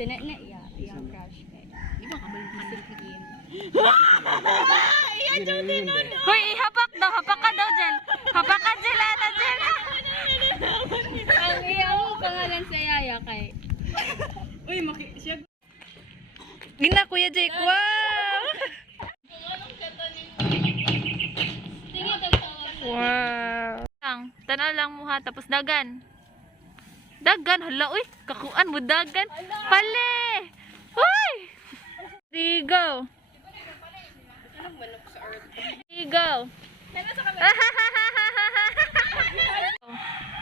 Tinet na iyang crush kay. Di ba kabal bisig game? Iya Jody nun. Hoy, hapak daw, hapak ka daw, Jel. Hapak ka, Jel, ata, Jel. Ang iyang pangalan sa Yaya kay. Uy, siya. Gina, Kuya Jake, wow! Wow! Tanaw lang mo ha, tapos dagan. Dagan, hala, uy, kakuan mo dagan. Pale! Uy! Rigo! Rigo!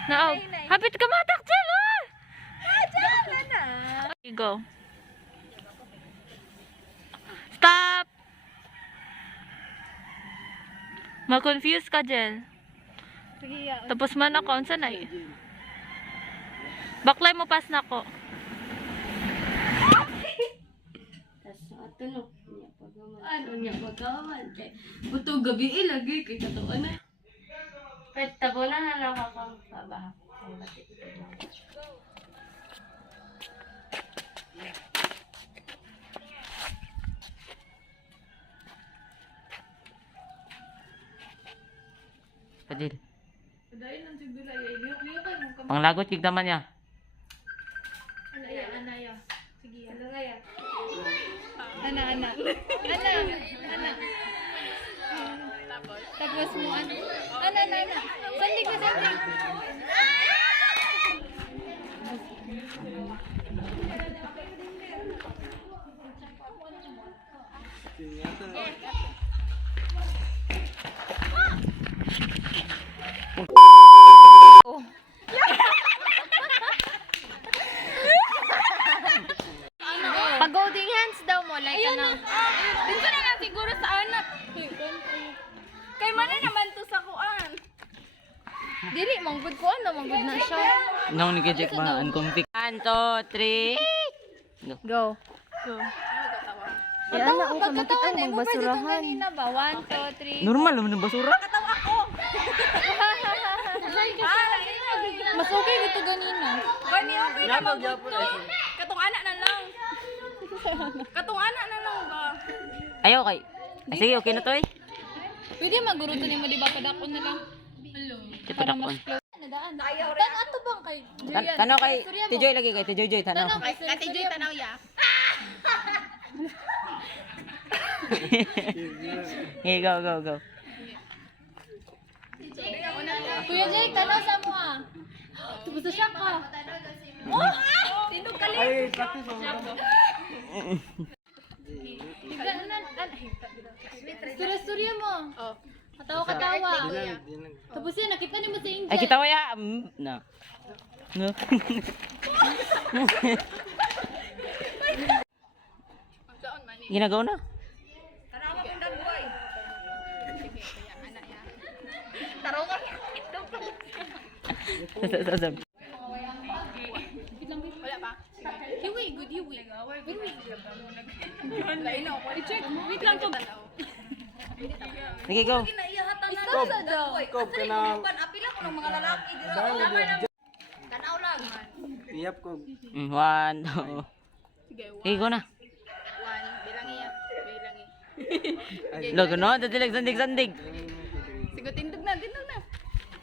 Naaw, hapit ka matak, Jel, ah! Rigo. Stop! Ma-confuse ka, Jel. Tapos man ako, unsa na eh. Baklay mo pas na ko. Ano niya pagkawan kay buto gabi lagi kay katuan na. Pet tabunan na nakakapabah. Padil. Padayon ang sigdula ya. Liyo kay mo kam. Panglagot kig naman niya. Anaya. Sige, anaya. Ana. Tapos mo ana. Sandig na sandig. Oh. Pag holding hands daw mo, like ano. Dito na nga siguro sa anak. Kay man naman to sa kuan. Dili, manggod ko ano, manggod na siya. Nang ni Jack ba unconfig. 1 2 3. Go. Yan na, oh, kamakita mo mong basurahan. Kanina ba? 1, 2, 3. Normal naman ang basura. Mas okay dito ganina. Gani okay na magbuto. Katong anak na lang. Katong anak na lang ba? Ayaw kay. Sige, okay na to eh. Pwede maguruto ni mo, di ba? Padakon na lang. Para Padakon. mas close. Nadaan. Tan ato bang kay Julian? Tanaw kay Tijoy lagi kay Tijoy tanaw. Tanaw kay Kati Joy tanaw ya. Hey, go. Kuya Jake, tanaw sa mo ah. Tapos na siya ka. Oh! Tindog kali. Ay, practice mo. Istorya mo. Oh. Katawa. Tapos yan, nakita ni mo si Angel. Ay kita waya. No. No. Ginagaw na. Tanaw mo kung dagboy. Taraw nga. Itong pala. Sasab. Wala pa. Hiwi, good hiwi. Hiwi. Lain na ako. I-check. Wait lang to. Sige, go. Isa daw. Kob ka na. Apila ko ng mga lalaki dira. Tanaw lang. Iyap ko. 1 2. Sige, Sige, go na. 1. Bilang iya. Bilang iya. Logo no, dadilag sandig. Sige, tindog na.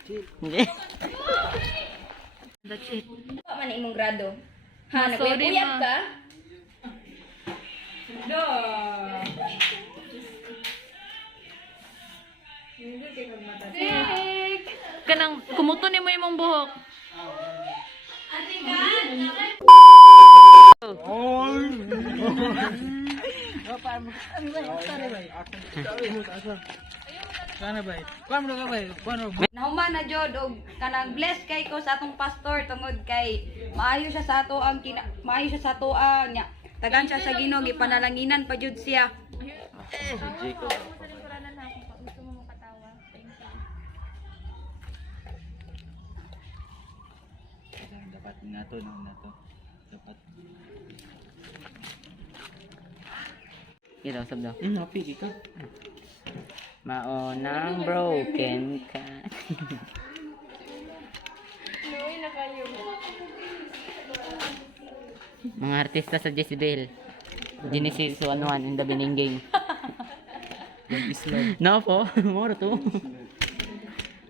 Hindi. That's it. Pa man imong grado. Ha, Sorry, naguyab ma. ka? Do. Kanang kumuto ni mo imong buhok. Sana ba? Kuan mo ka ba? Kuan mo. Nahuman na jud og kanang bless kay ko sa atong pastor tungod kay maayo siya sa ato ang maayo siya sa ato ang nya. Tagan siya sa Ginoo gipanalanginan pa jud siya. Dapat nato. Dapat. Kita usap daw. Happy ka. Maunang broken ka. Mga artista sa Jezebel. Genesis 1-1 in the Beninging. Islam. No po, moro to.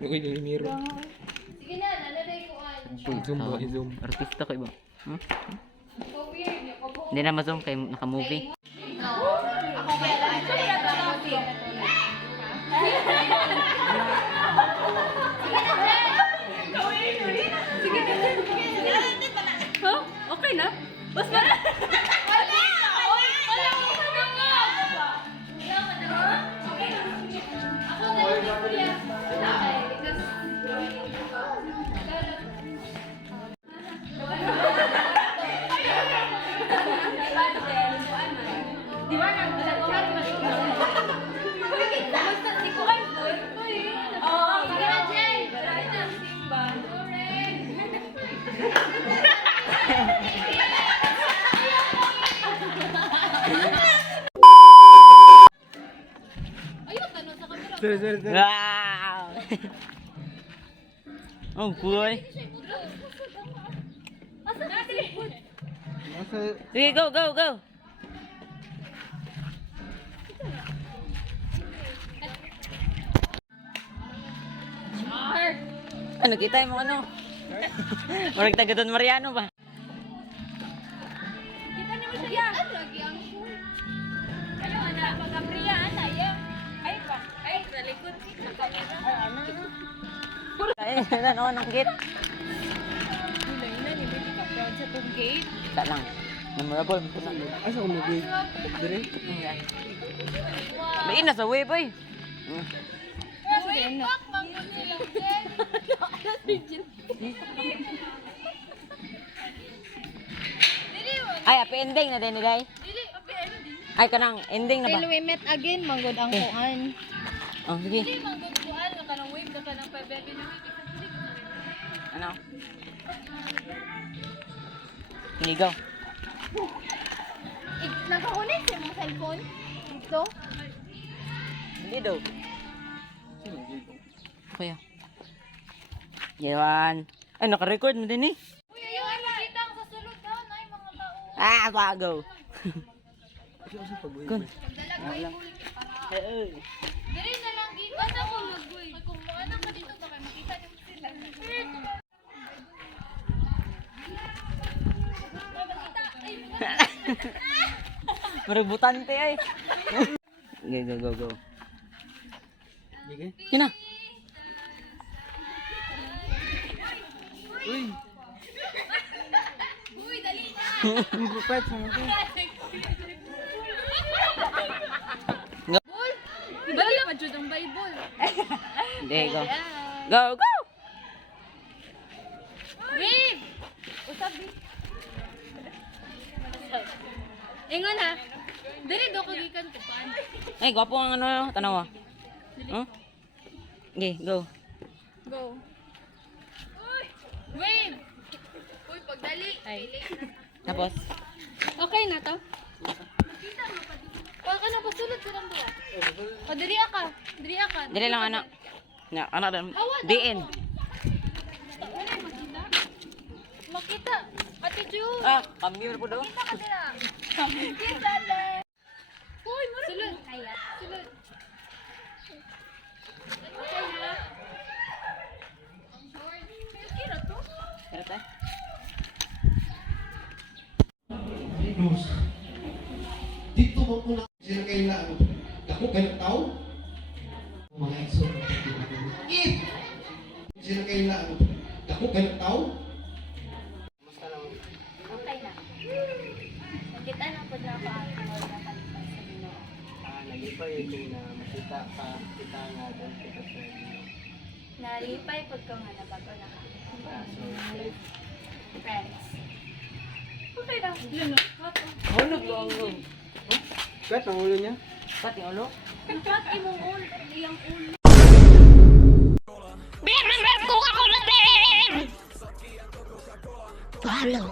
Uy, Miro. Sige na, nananay ko an. Zoom ba? Zoom. Artista kayo ba? Huh? Hindi na ma-zoom kay naka-movie. Ako kaya lang. Huh? Okay na? Basta na. Wala! Wala ko ka na nga! Wala ka na nga? Ako na lang yung kuya. Di ba nang Basta si Kuan boy. Oo, Sige na, Jay! Simba. Ayun, tanong sa kamera. Sorry. Wow! Oh, boy. Asa na sila? Nasa... Sige, go, go, go. Ano, kita mo ano? Marag taga Don Mariano ba? Kita ni mo siya. Lagi ang cool. Ano ana pagkapriya ana ya. Ay pa. Ay sa likod sa kamera. Ay, ano, anong gate? Ina ni Betty ka proud sa tong gate. Wala lang. Memorable mo na. Asa ko mag-wig? Dire? May ina sa way, boy. Uy, pak, mangkot sila, Jay. Ay, api ending na din ni Day. Dili, okay, ano di? Ay, kanang ending na ba? Till we met again, manggod ang kuan. Oh, sige. Dili, manggod kuan, nga kanang wave, nga kanang pa-baby na Ano? Sige, go. Nakakunin sa mong cellphone? Ito? Hindi daw. Kuya. Yan. Ay, naka-record na din eh. Uy, ayaw, ay makita ang sa sulod daw, na yung mga tao. Ah, bago. Asa pag-wig? Kun. Dili na lang dito. Basta ko mag-uy. Pag kumuha na ka dito, baka makita niyo sila. Maributante ay. Go, go. Sige. Yun na. Uy! Uy, dali na! Mag-fight sa mga to. Bol! Dali pa dyan ang Bible. Hindi, go. Go, go! Wave! Usabi. Ingon ha. Dali do kagikan ko paan. Ay, gwapo ang ano, tanawa. Huh? Okay, go. Go. Uy! Wave! Uy, pagdali. Ay. Tapos, Okay na to? Pag ka na pasulod sa lang doon. O, dali ka. Dali ka. dili lang ano. Na, ano rin. DN. Wala yung makita. Makita. Ate Ju. Ah, kami po daw. Kita ka nila. Kita na. Uy, mara. Sulod. Sulod. Okay na. Ang short. Okay na to. Pero tayo. Dito mo po na sila kayo na ano. Ako kayo tao. Mga iso. If sila kayo na ano. Ako kayo tao. Okay na. Nakita na po na ako ang mga nakalipas sa Ginoo. Nalipay kung na makita pa kita nga doon kita sa Nalipay pag ko nga nabago na ka. Friends. Okay na. Hulog ko ang room. Kat ang ulo niya? Pati ulo. Kat imong ul, iyang ulo. Follow.